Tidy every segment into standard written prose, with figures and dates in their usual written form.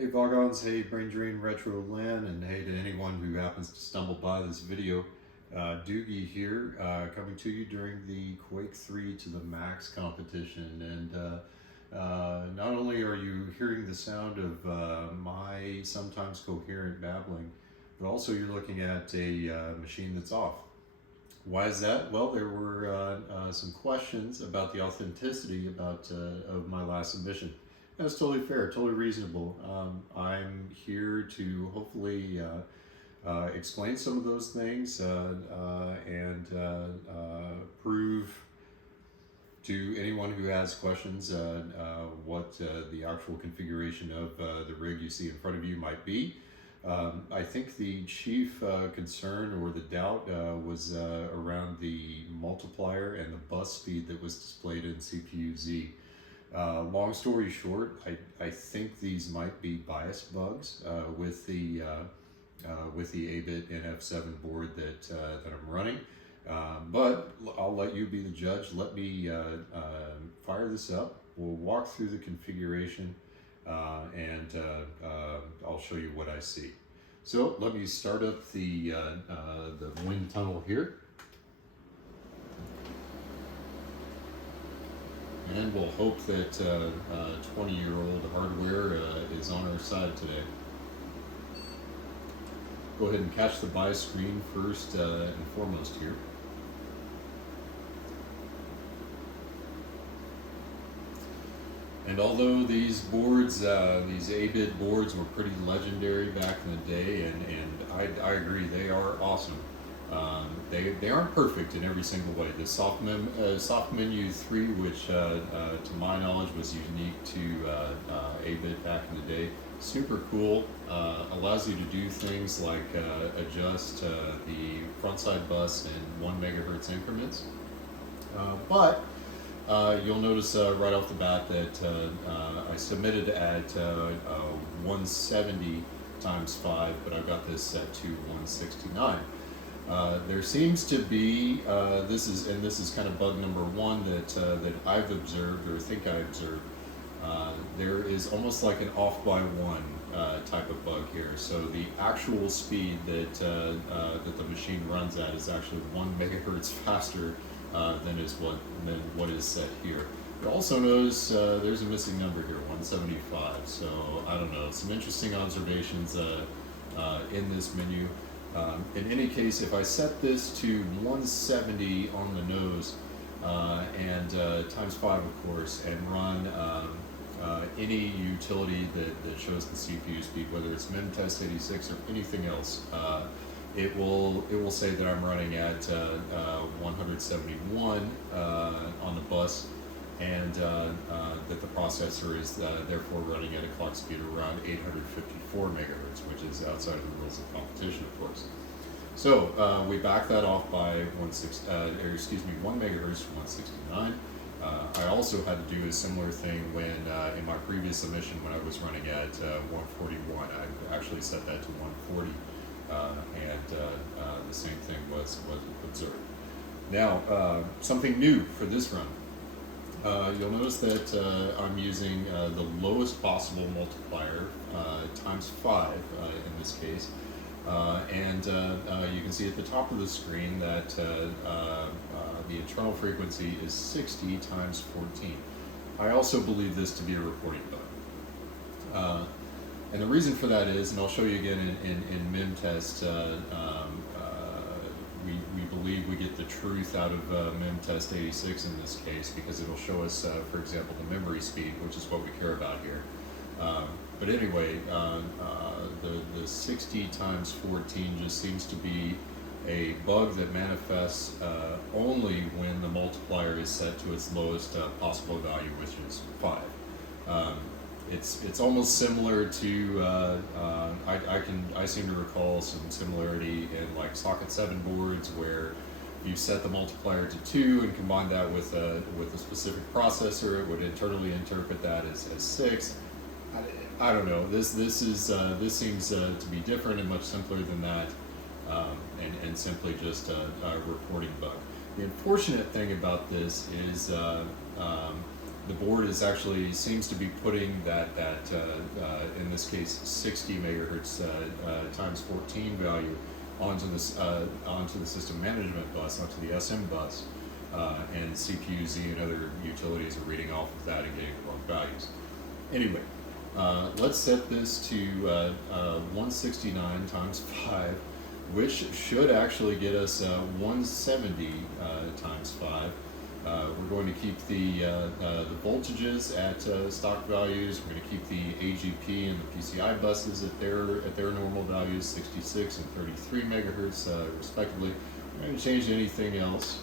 Hey Vloggons, hey Brain Drain Retro Land, and hey to anyone who happens to stumble by this video. Doogie here, coming to you during the Quake 3 to the Max competition. And not only are you hearing the sound of my sometimes coherent babbling, but also you're looking at a machine that's off. Why is that? Well, there were some questions about the authenticity of my last submission. That's totally fair, totally reasonable. I'm here to hopefully explain some of those things and prove to anyone who has questions what the actual configuration of the rig you see in front of you might be. I think the chief concern or the doubt was around the multiplier and the bus speed that was displayed in CPU-Z. Long story short, I think these might be bias bugs with the 8-bit NF7 board that I'm running. But I'll let you be the judge. Let me fire this up. We'll walk through the configuration and I'll show you what I see. So let me start up the wind tunnel here. And we'll hope that 20-year-old hardware is on our side today. Go ahead and catch the buy screen first and foremost here. And although these boards, these 8-bit boards were pretty legendary back in the day, and I agree, they are awesome. They aren't perfect in every single way. The soft menu 3, which to my knowledge was unique to 8-bit back in the day, super cool. Allows you to do things like adjust the front side bus in 1 megahertz increments. But you'll notice right off the bat that I submitted at 170 times 5, but I've got this set to 169. There seems to be this is kind of bug number 1 that I've observed or think I observed. There is almost like an off by 1 type of bug here. So the actual speed that the machine runs at is actually 1 megahertz faster than what is set here. But also notice there's a missing number here, 175. So I don't know, some interesting observations in this menu. In any case, if I set this to 170 on the nose and times 5, of course, and run any utility that shows the CPU speed, whether it's MemTest 86 or anything else, it will say that I'm running at 171 on the bus, and that the processor is therefore running at a clock speed of around 854 megahertz, which is outside of the rules of competition, of course. So we back that off by 1 megahertz to 169. I also had to do a similar thing when in my previous submission when I was running at 141. I actually set that to 140, and the same thing was observed. Now, something new for this run. You'll notice that I'm using the lowest possible multiplier times 5 in this case, and you can see at the top of the screen that the internal frequency is 60 times 14. I also believe this to be a reporting bug. And the reason for that is, and I'll show you again in MemTest, we believe we get the truth out of MemTest 86 in this case, because it'll show us, for example, the memory speed, which is what we care about here. But anyway, the 60 times 14 just seems to be a bug that manifests only when the multiplier is set to its lowest possible value, which is 5. It's almost similar to I seem to recall some similarity in like socket 7 boards where you set the multiplier to 2 and combine that with a specific processor, it would internally interpret that as 6. I don't know. This seems to be different and much simpler than that, and simply just a reporting bug. The unfortunate thing about this is the board is actually seems to be putting that in this case 60 megahertz times 14 value onto the system management bus, onto the SM bus, and CPU, Z, and other utilities are reading off of that and getting the wrong values. Anyway, let's set this to 169 times 5, which should actually get us 170 times 5. We're going to keep the voltages at stock values. We're going to keep the AGP and the PCI buses at their normal values, 66 and 33 megahertz respectively. We're going to change anything else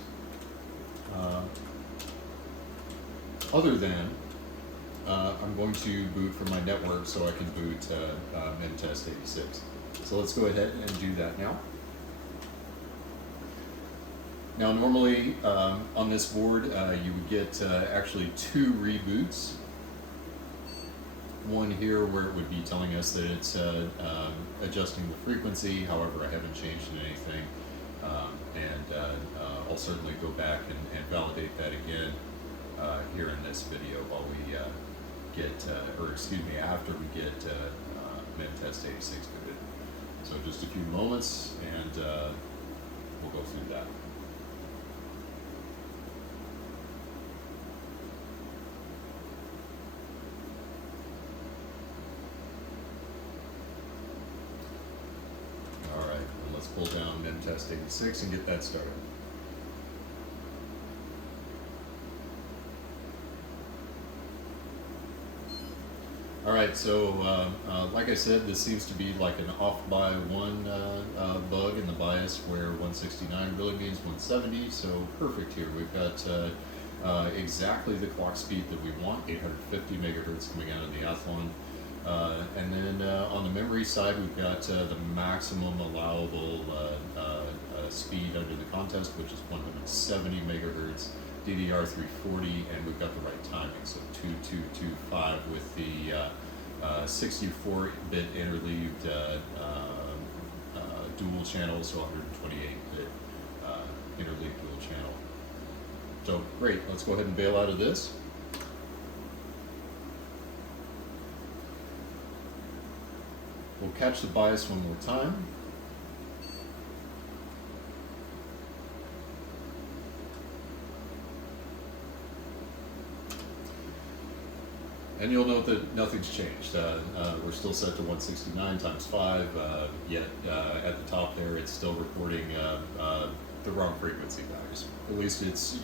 other than I'm going to boot from my network so I can boot MemTest 86. So let's go ahead and do that now. Now normally on this board you would get actually 2 reboots. One here where it would be telling us that it's adjusting the frequency, however I haven't changed anything, and I'll certainly go back and validate that again here in this video while we after we get MemTest 86 booted. So just a few moments and we'll go through that. Let's pull down MemTest 86 and get that started. Alright, so like I said, this seems to be like an off by 1 bug in the bias where 169 really means 170, so perfect here. We've got exactly the clock speed that we want, 850 megahertz coming out of the Athlon. And then on the memory side, we've got the maximum allowable speed under the contest, which is 170 megahertz, DDR340, and we've got the right timing, so 2225 with the 64-bit interleaved dual channel, so 128-bit interleaved dual channel. So great, let's go ahead and bail out of this. We'll catch the bias one more time. And you'll note that nothing's changed. We're still set to 169 times 5, yet at the top there it's still reporting the wrong frequency values. At least it's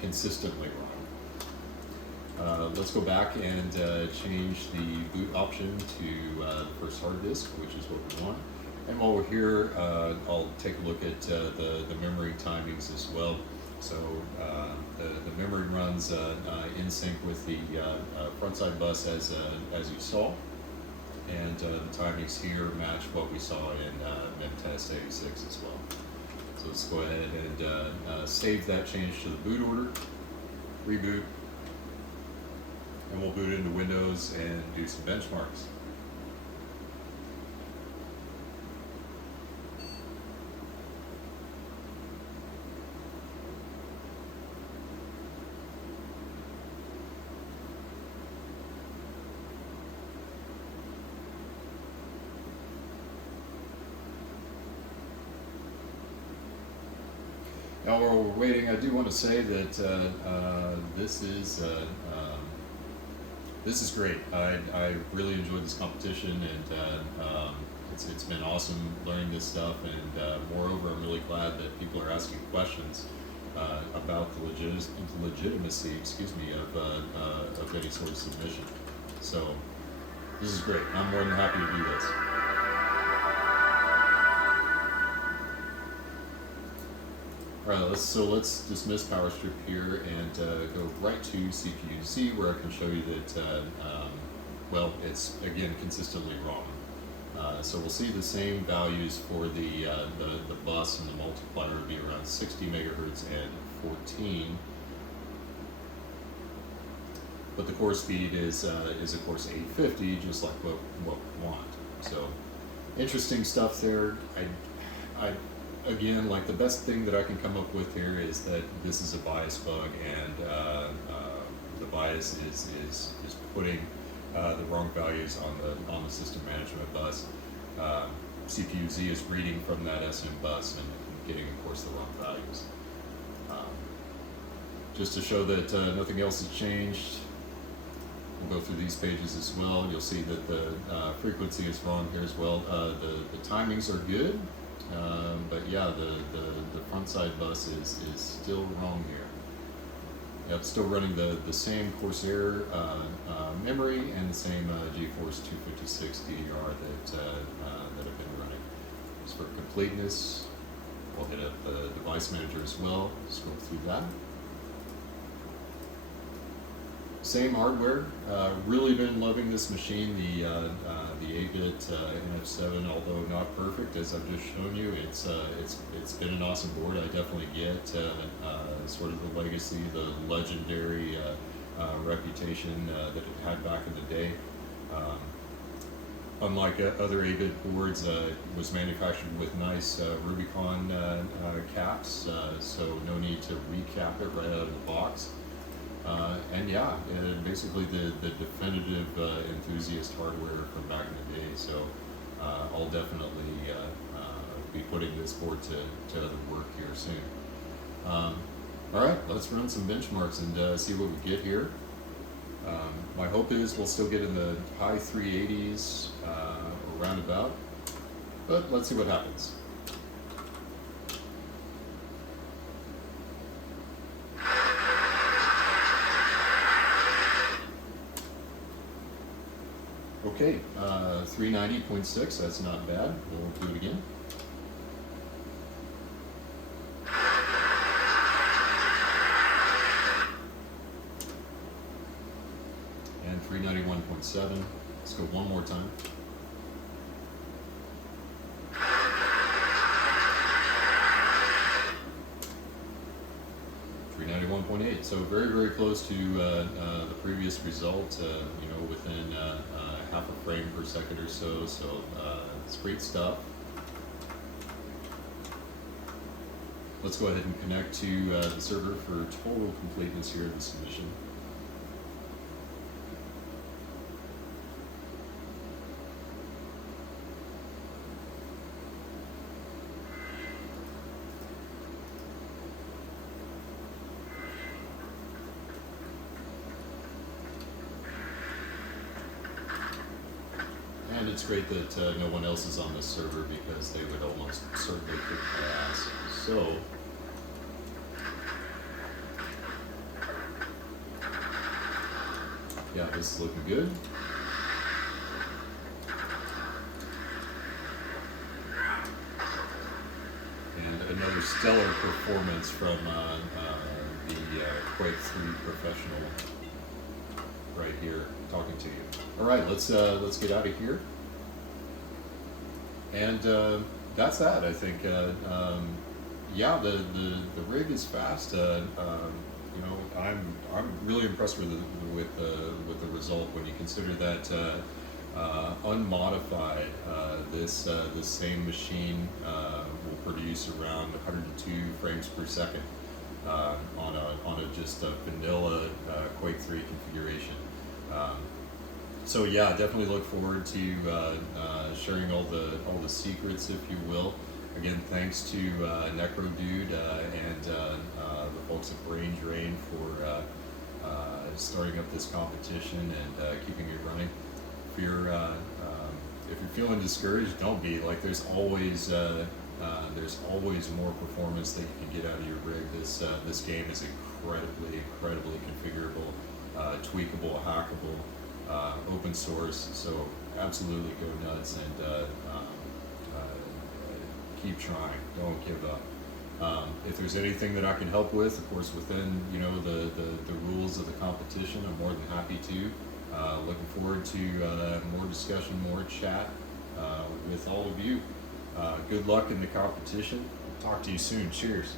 consistently wrong. Let's go back and change the boot option to the first hard disk, which is what we want. And while we're here, I'll take a look at the memory timings as well. So the memory runs in sync with the front side bus as you saw, and the timings here match what we saw in MemTest 86 as well. So let's go ahead and save that change to the boot order, reboot, and we'll boot into Windows and do some benchmarks. Now while we're waiting, I do want to say that this is great. I really enjoyed this competition, and it's been awesome learning this stuff. And moreover, I'm really glad that people are asking questions about the legitimacy, of any sort of submission. So this is great. I'm more than happy to do this. Alright, let's dismiss PowerStrip here and go right to CPU-Z, where I can show you that, well, it's again consistently wrong. So we'll see the same values for the bus, and the multiplier will be around 60 megahertz and 14. But the core speed is of course 850, just like what we want. So interesting stuff there. Again, like the best thing that I can come up with here is that this is a bias bug, and the bias is putting the wrong values on the system management bus. CPU Z is reading from that SM bus and getting, of course, the wrong values. Just to show that nothing else has changed, we'll go through these pages as well. You'll see that the frequency is wrong here as well. The timings are good, but yeah, the front side bus is still wrong here. Yep, still running the same Corsair memory and the same GeForce 256 DDR that have been running. Just for completeness, we'll hit up the device manager as well. Scroll through that. Same hardware. Really been loving this machine. The 8-bit NF7, although not perfect as I've just shown you, it's been an awesome board. I definitely get sort of the legacy, the legendary reputation that it had back in the day. Unlike other 8-bit boards, it was manufactured with nice Rubicon caps, so no need to recap it right out of the box. And yeah, basically the definitive enthusiast hardware from back in the day. So I'll definitely be putting this board to other work here soon. All right, let's run some benchmarks and see what we get here. My hope is we'll still get in the high 380s or roundabout, but let's see what happens. Okay, 390.6, that's not bad. We'll do it again. And 391.7. Let's go one more time. So very, very close to the previous result, you know, within half a frame per second or so, it's great stuff. Let's go ahead and connect to the server for total completeness here of the submission. And it's great that no one else is on this server because they would almost certainly kick my ass. So, yeah, this is looking good. And another stellar performance from the Quake 3 professional right here talking to you. All right, let's get out of here. And that's that. I think. Yeah, the rig is fast. You know, I'm really impressed with the result when you consider that unmodified, this same machine will produce around 102 frames per second on a just a vanilla Quake 3 configuration. So yeah, definitely look forward to sharing all the secrets, if you will. Again, thanks to Necro Dude and the folks at Brain Drain for starting up this competition and keeping it running. If you're feeling discouraged, don't be. Like, there's always more performance that you can get out of your rig. This game is incredibly configurable, tweakable, hackable, open source. So absolutely go nuts and keep trying. Don't give up. If there's anything that I can help with, of course, within the rules of the competition, I'm more than happy to. Looking forward to more discussion, more chat with all of you. Good luck in the competition. Talk to you soon. Cheers.